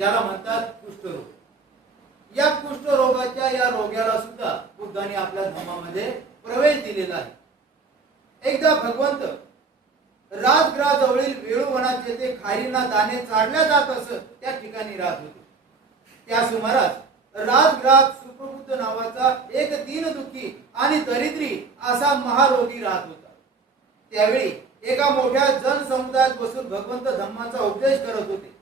ज्याला म्हणतात कुष्ठरोग। या कुष्ठरोगाच्या या रोग्याला सुद्धा बुद्धाने आपल्या धर्मामध्ये प्रवेश दिलेला आहे। एकदा भगवंत राजगृहाजवळील वेळूवनात जेथे खारींना दाणे चारल्या जात असत त्या ठिकाणी राहत होते। त्या सुमारास राजगृहात सुप्रबुद्ध नावाचा एक दीनदुःखी आणि दरिद्री असा महारोगी राहत होता। त्यावेळी एका मोठ्या जनसमुदायात बसून भगवंत धम्माचा उपदेश करत होते।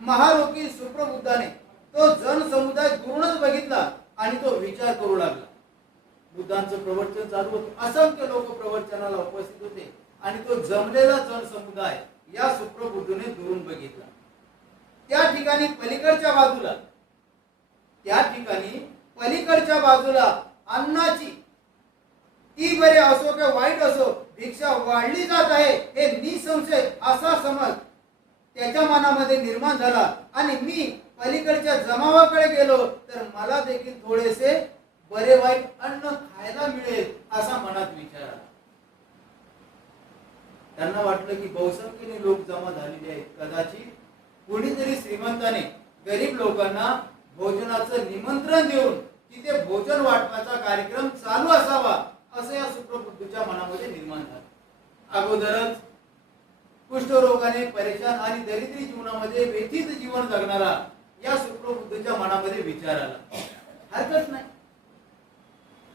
महारोगी सुप्रबुद्धाने तो जनसमुदाय दुरूनच बघितला आणि तो विचार करू लागला। बुद्धांचं प्रवचन चालू होतं, असंख्य लोक प्रवचनाला उपस्थित होते आणि तो जमलेला जनसमुदाय या सुप्रबुद्धने दुरून बघितला। त्या ठिकाणी पलीकडच्या बाजूला अन्नाची ती बरे असो किंवा वाईट असो भिक्षा वाढली जात आहे हे निसंशय असा समज त्याच्या मनामध्ये निर्माण झाला आणि मी पलीकडच्या जमावाकडे गेलो तर मला देखील थोडेसे बरे वाईट अन्न खायला मिळेल असा मनात विचार आला। त्यांना वाटलं की बहुसंख्येने लोक जमा झालेले आहेत, कदाचित कोणीतरी श्रीमंताने गरीब लोकांना भोजनाचं निमंत्रण देऊन तिथे भोजन वाटपाचा कार्यक्रम चालू असावा असं या सुप्रबुद्धच्या मनामध्ये निर्माण झालं। अगोदरच कुष्ठरोगाने परेशान आणि दरिद्री जीवनामध्ये व्यथित जीवन जगणारा या सुप्रबुद्धच्या मनामध्ये विचार आला, हरकत नाही,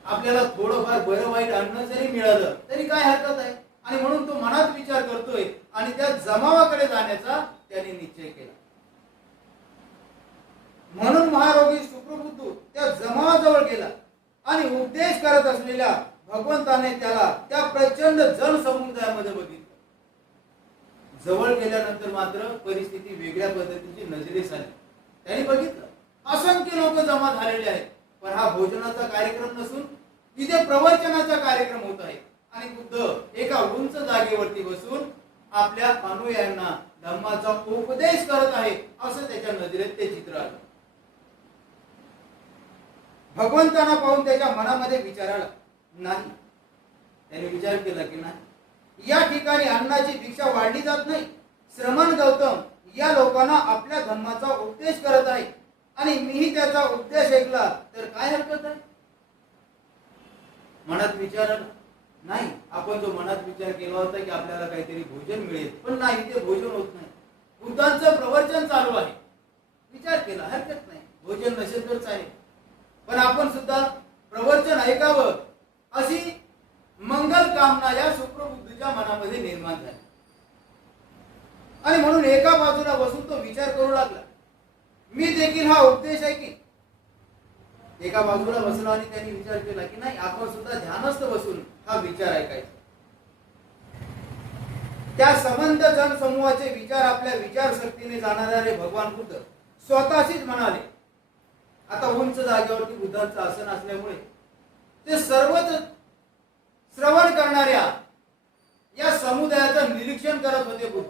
आपल्याला थोडंफार बरं वाईट अन्न जरी मिळालं तरी काय हरकत आहे। आणि म्हणून तो मनात विचार करतोय आणि त्या जमावाकडे जाण्याचा त्याने निश्चय केला। म्हणून महारोगी सुप्रबुद्ध त्या जमावाजवळ गेला आणि उपदेश करत असलेल्या भगवंताने त्याला त्या प्रचंड जनसमुदायामध्ये बघितलं। जवळ गेल्यानंतर मात्र परिस्थिती वेगळ्या पद्धतीची नजरेस आली। त्याने बघितलं असंख्य लोक जमा झालेले आहेत, पण हा भोजनाचा कार्यक्रम नसून तिथे प्रवचनाचा कार्यक्रम होत आहे आणि बुद्ध एका उंच जागेवरती बसून आपल्या अनुयायांना धम्माचा उपदेश करत आहे असं त्याच्या नजरेत ते चित्र आलं। भगवंतांना पाहून त्याच्या मनामध्ये विचार आला, नाही, त्याने विचार केला की नाही, या ठिकाणी अन्नाची भिक्षा वाढली जात नाही। श्रमण गौतम या लोकांना आपल्या धम्माचा उपदेश करत आहे आणि मीही त्याचा उपदेश ऐकला तर काय हरकत आहे। मनात विचार आला, नाही, आपण जो मनात विचार केला होता की आपल्याला काहीतरी भोजन मिळेल, पण नाही, ते भोजन होत नाही। बुद्धांचं प्रवचन चालू आहे, विचार केला हरकत नाही, भोजन नसेल तर चालेल, पण आपण सुद्धा प्रवचन ऐकावं अशी मंगल कामना या सुप्रबुद्धच्या मनामध्ये निर्माण झाली। आणि म्हणून एका बाजूला बसून तो विचार करू लागला, मी देखील हा उपदेश ऐकीन। एका बाजूला बसला आणि त्यांनी विचार केला की नाही, आपण सुद्धा ध्यानस्थ बसून हा विचार ऐकायचा। त्या संबंध जनसमूहाचे विचार आपल्या विचारशक्तीने जाणणारे भगवान बुद्ध स्वतःशीच म्हणाले। आता उंच जागेवरती बुद्धांचं आसन असल्यामुळे ते सर्वच श्रवण करणाऱ्या या समुदायाचं निरीक्षण करत होते बुद्ध।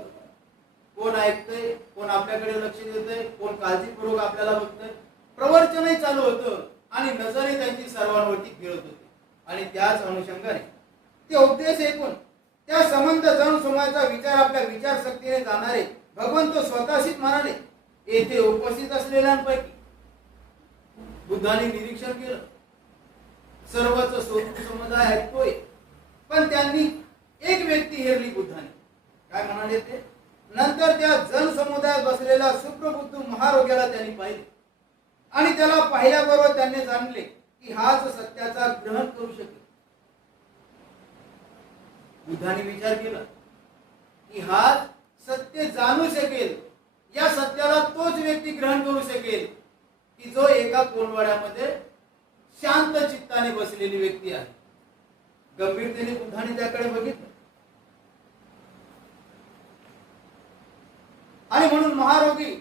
कोण ऐकतंय, कोण आपल्याकडे लक्ष देतंय, कोण काळजीपूर्वक आपल्याला बघतंय। प्रवचनही चालू होतं आणि नजरे त्यांची सर्वांवरती फिरत होती आणि त्याच अनुषंगाने ते उपदेश ऐकून त्या संबंध जनसमूहाचा विचार आपल्या विचारशक्तीने जाणारे भगवंत स्वतःशीच म्हणाले। येथे उपस्थित असलेल्यांपैकी बुद्धाने निरीक्षण केलं, सर्वच स्वरूप समुदाय ऐकतोय, पण त्यांनी एक व्यक्ती हेरली बुद्धाने। काय म्हणाले ते? नंतर त्या जनसमुदायात बसलेला सुप्रबुद्ध महारोग्याला त्यांनी पाहिले आणि त्याला पाहिल्याबरोबर त्यांनी जाणले की हाच सत्याचा ग्रहण करू शकेल। बुद्धाने विचार केला की हाच सत्य जाणू शकेल, या सत्याला तोच व्यक्ती ग्रहण करू शकेल की जो एका कोंडवाड्यामध्ये शांत चित्ताने बसलेली व्यक्ती आहे। गंभीरतेने बुद्धाने त्याकडे बघितलं आणि म्हणून महारोगी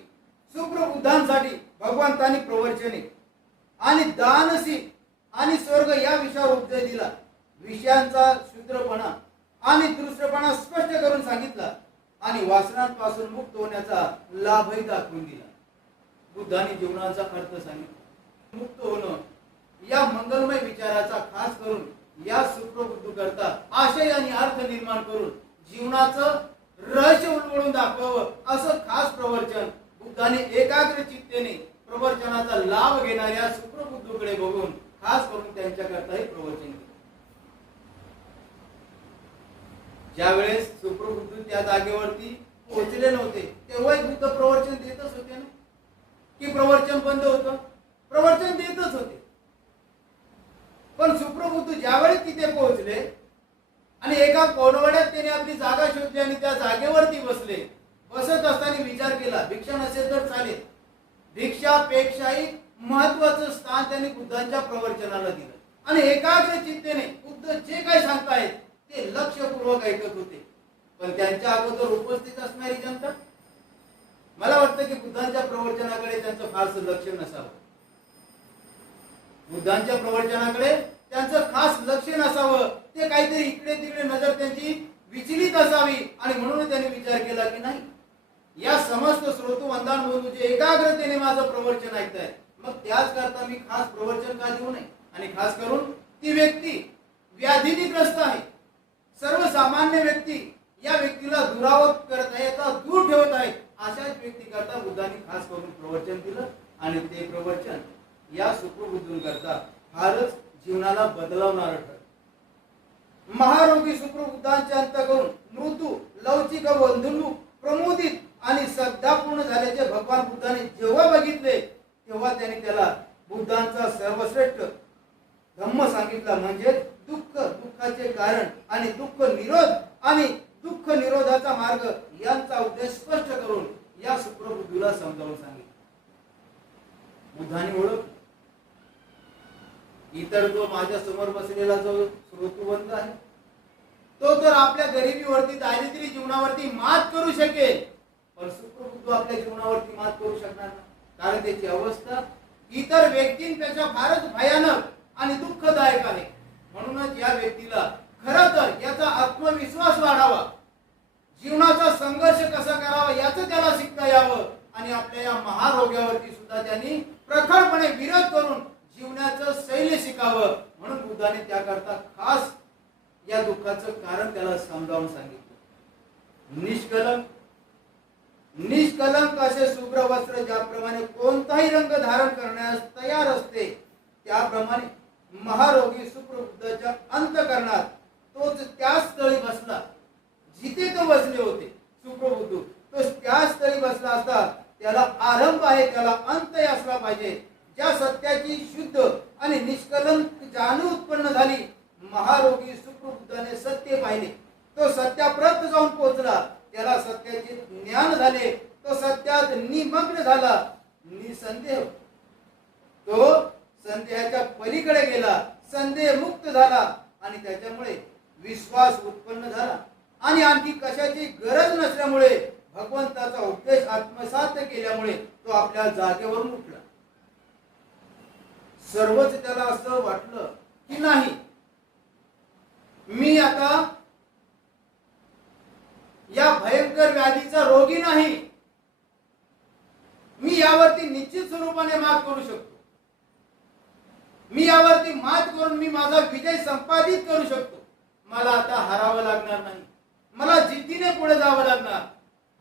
सुप्रबुद्धांसाठी भगवंतांनी प्रवचने आणि दानशील आणि स्वर्ग या विषयावर उपदेश दिला। विषयांचा शूद्रपणा आणि दुष्टपणा स्पष्ट करून सांगितला आणि वासनांपासून मुक्त होण्याचा लाभही दाखवून दिला। बुद्धाने जीवनाचा अर्थ सांगितला। मुक्त होणं या मंगलमय विचाराचा खास करून या सुप्रबुद्ध करता आशय आणि अर्थ निर्माण करून जीवनाचं रहस्य उलगडून दाखवावं असं खास प्रवचन बुद्धाने एकाग्र चित्तेने प्रवचनाचा लाभ घेणाऱ्या सुप्रबुद्धूकडे बघून खास करून त्यांच्याकरता हे प्रवचन केले. ज्यावेळेस सुप्रबुद्धू त्या जागेवरती पोहोचले नव्हते तेव्हा बुद्ध प्रवचन देतच होते ना, की प्रवचन बंद होतं? प्रवचन देतच होते. पण सुप्रबुद्धू ज्यावेळेस तिथे पोहोचले आणि एका कोणवड्यात त्याने आपली जागा शोधली आणि त्या जागेवरती बसले. बसत असताना विचार केला, भिक्षा नसेल तर चालेल. भिक्षापेक्षाही महत्वाचं स्थान त्यांनी बुद्धांच्या प्रवचनाला दिलं आणि एकाग्र चित्तेने बुद्ध जे काही सांगतायत ते लक्षपूर्वक ऐकत होते. पण त्यांच्या अगोदर उपस्थित असणारी जनता, मला वाटतं की बुद्धांच्या प्रवचनाकडे त्यांचं फारसं लक्ष नसावं. बुद्धांच्या प्रवचनाकडे त्यांचं खास लक्ष नसावं. ते काहीतरी इकडे तिकडे नजर त्यांची विचलित असावी आणि म्हणून त्यांनी विचार केला की नाही, या समस्त श्रोतूवंदांमधून जे एकाग्रतेने माझं प्रवचन ऐकताय, मग त्याच करता मी खास प्रवचन का देऊ नये? आणि खास करून ती व्यक्ती व्याधीने ग्रस्त आहे, सर्वसामान्य व्यक्ती, या व्यक्तीला दुरावत करत आहे, दूर ठेवत आहे, अशाच व्यक्ती करता बुद्धांनी खास करून प्रवचन दिलं. आणि ते प्रवचन या सुप्रबुद्धूंकरता फारच जीवनाला बदलवणारं ठरलं. महारोगी सुप्रबुद्धांच्या अंतःकरून मृदू, लवचिक, बंधुरूप, प्रमोदित आणि श्रद्धापूर्ण झाल्याचे भगवान बुद्धाने जेव्हा बघितले तेव्हा त्यांनी त्याला बुद्धांचा सर्वश्रेष्ठ धम्म सांगितला, म्हणजे दुःख, दुःखाचे कारण आणि दुःख निरोध आणि दुःख निरोधाचा मार्ग यांचा उद्देश स्पष्ट करून या सुप्रबुद्धूला समजावून सांगितलं. बुद्धाने ओळख, इतर जो माझ्या समोर बसलेला जो श्रोतूवंत आहे तो तर आपल्या गरिबीवरती, दारिद्र्य जीवनावरती मात करू शकेल, पण सुप्रबुद्धू आपल्या जीवनावरती मात करू शकणार नाही. कारण त्याची अवस्था इतर व्यक्तींपेक्षा फारच भयानक आणि दुःखदायक आहे. म्हणूनच या व्यक्तीला खरं तर याचा आत्मविश्वास वाढावा, जीवनाचा संघर्ष कसा करावा याचं त्याला शिकता यावं आणि आपल्या या महारोग्यावरती सुद्धा त्यांनी प्रखरपणे विरोध करून जीवनाचं शैली शिकावं. म्हणून बुद्धाने त्याकरता खास या दुःखाचं कारण त्याला समजावून सांगितलं. निष्कलंक असे शुभ्र वस्त्र ज्याप्रमाणे कोणताही रंग धारण करण्यास तयार असते, त्याप्रमाणे महारोगी सुप्रबुद्धाच्या अंतःकरणात तोच त्याच स्थळी बसला जिथे तो बसले होते. सुप्रबुद्धू तो त्याच स्थळी बसला असता. त्याला आरंभ आहे, त्याला अंत असला पाहिजे. ज्या सत्याची शुद्ध आणि निष्कलंक जाणीव उत्पन्न झाली, महारोगी सुप्रबुद्धाने सत्य पाहिले, तो सत्याप्रत जाऊन पोहोचला, त्याला सत्याचे ज्ञान झाले, तो सत्यात निमग्न झाला, निसंदेह तो संदेहाच्या पलीकडे गेला, संदेह मुक्त झाला आणि त्याच्यामुळे विश्वास उत्पन्न झाला आणि आणखी कशाची गरज नसल्यामुळे भगवंताचा उपदेश आत्मसात केल्यामुळे तो आपल्या जागेवरून उठला. सर्वच त्याला असं वाटलं की नाही, मी आता या भयंकर व्याधीचा रोगी नाही, मी यावरती निश्चित स्वरूपाने मात करू शकतो, मी यावरती मात करून मी माझा विजय संपादित करू शकतो, मला आता हारावं लागणार नाही, मला जिद्दीने पुढे जावं लागणार.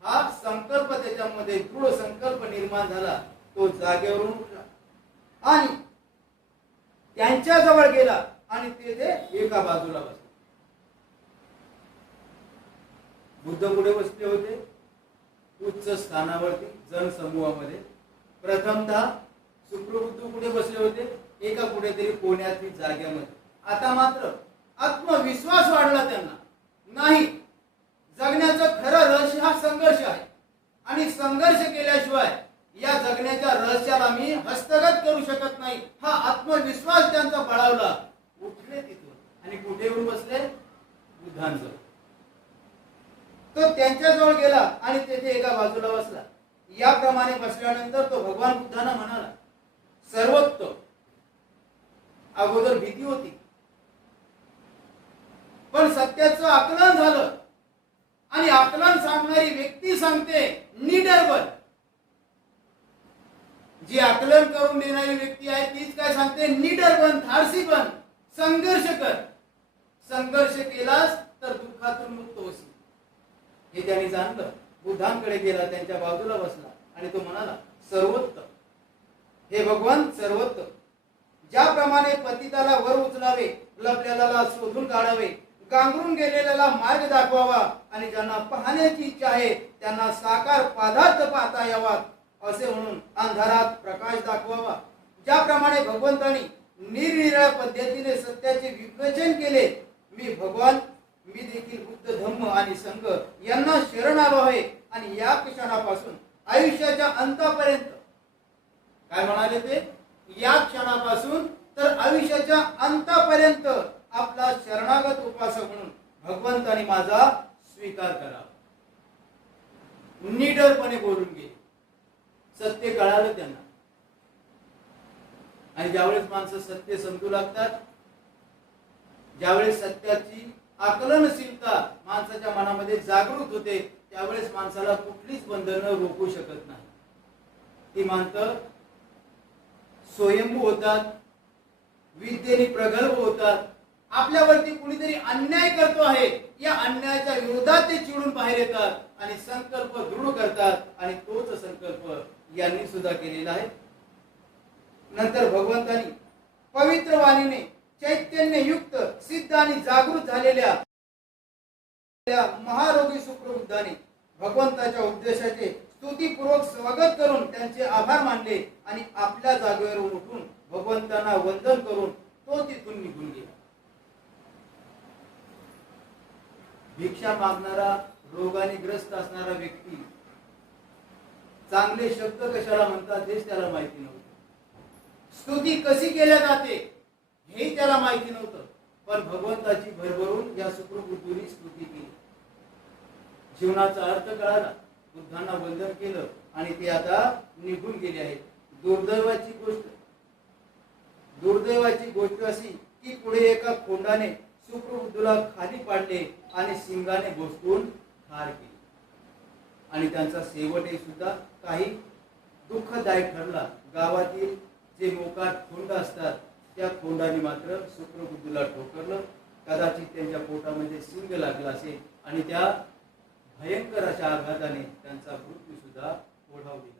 हा संकल्प त्याच्यामध्ये दृढ संकल्प निर्माण झाला. तो जागेवरून उठला आणि त्यांच्या जवळ गेला आणि ते एका बाजूला बसले. बुद्ध पुढे बसले होते उच्च स्थानावरती जनसमूहामध्ये. प्रथमतः सुप्रबुद्ध पुढे बसले होते एका कुठेतरी कोण्यातली जागेमध्ये. आता मात्र आत्मविश्वास वाढला त्यांना. नाही, जगण्याचं खरं रहस्य हा संघर्ष आहे आणि संघर्ष केल्याशिवाय या जगण्याच्या रहस्याला मी हस्तगत करू शकत नाही. हा आत्मविश्वास त्यांचा बळावला. उठले तिथून आणि कुठे येऊन बसले? बुद्धांजवळ. तो त्यांच्याजवळ गेला आणि तेथे एका बाजूला बसला. याप्रमाणे बसल्यानंतर तो भगवान बुद्धांना म्हणाला, सर्वोत्तम. अगोदर भीती होती, पण सत्याचं आकलन झालं आणि आकलन सांगणारी व्यक्ती सांगते निडर बन. जी आकलन करून देणारी व्यक्ती आहे तीच काय सांगते? निडर बन, धाडसी बन, संघर्ष कर. संघर्ष केलास तर दुःखातून मुक्त होशील. हे त्यांनी जाणलं. बुद्धांकडे गेला, त्यांच्या बाजूला बसला आणि तो म्हणाला सर्वोत्तम, हे भगवान सर्वोत्तम, ज्याप्रमाणे पतिताला वर उचलावे, लपलेल्याला शोधून काढावे, गांगरून गेलेल्याला मार्ग दाखवावा आणि ज्यांना पाहण्याची इच्छा आहे त्यांना साकार पदार्थ पाहता यावात असे म्हणून अंधारात प्रकाश दाखवावा, ज्याप्रमाणे भगवंतांनी निरनिराळ्या पद्धतीने सत्याचे विवेचन केले, मी भगवान मी देखील बुद्ध धम्म आणि संघ यांना शरण आलो आहे आणि या क्षणापासून आयुष्याच्या अंतापर्यंत, काय म्हणाले ते, या क्षणापासून तर आयुष्याच्या अंतापर्यंत आपला शरणागत उपासक म्हणून भगवंताने माझा स्वीकार करा. निडरपणे बोलून गेले. सत्य कळालं त्यांना. आणि ज्यावेळेस माणसं सत्य समजू लागतात, ज्यावेळेस सत्याची आकलनशीलता माणसाच्या मनामध्ये जागृत होते, त्यावेळेस माणसाला कुठलीच बंधनं रोखू शकत नाही. ती माणसं स्वयंभू होतात, विद्येने प्रगल्भ होतात. आपल्यावरती कुणीतरी अन्याय करतो आहे, या अन्यायाच्या विरोधात ते चिडून बाहेर येतात आणि संकल्प दृढ करतात आणि तोच संकल्प यांनी सुद्धा केलेला आहे. नंतर भगवंतानी पवित्र वाणीने चैतन्ययुक्त सिद्ध आणि जागृत झालेल्या महारोगी सुप्रबुद्धाने भगवंताच्या उपदेशाचे स्तुतीपूर्वक स्वागत करून त्यांचे आभार मानले आणि आपल्या जागेवर उठून भगवंतांना वंदन करून तो तिथून निघून गेला. भिक्षा मागणारा, रोगाने ग्रस्त असणारा व्यक्ती चांगले शब्द कशाला म्हणतात हेच त्याला माहिती नव्हतं. स्तुती कशी केल्या जाते हेही त्याला माहिती नव्हतं. पण भगवंताची भरभरून या सुप्रबुद्धीने स्तुती केली. जीवनाचा अर्थ कळाला, बुद्धांना वंदन केलं आणि ते आता निघून गेले आहेत. दुर्दैवाची गोष्ट अशी की पुढे एका खोंडाने सुप्रबुद्धूला खाली पाडले आणि सिंगाने घोसळून ठार केले. आणि त्यांचा शेवटही सुद्धा काही दुःखदायक ठरला. गावातील जे मोकाट खोंड असतात त्या खोंडाने मात्र सुप्रबुद्धूला ठोकरलं. कदाचित त्यांच्या पोटामध्ये सिंग लागला असेल आणि त्या भयंकर अशा आघाताने त्यांचा मृत्यू सुद्धा ओढावली.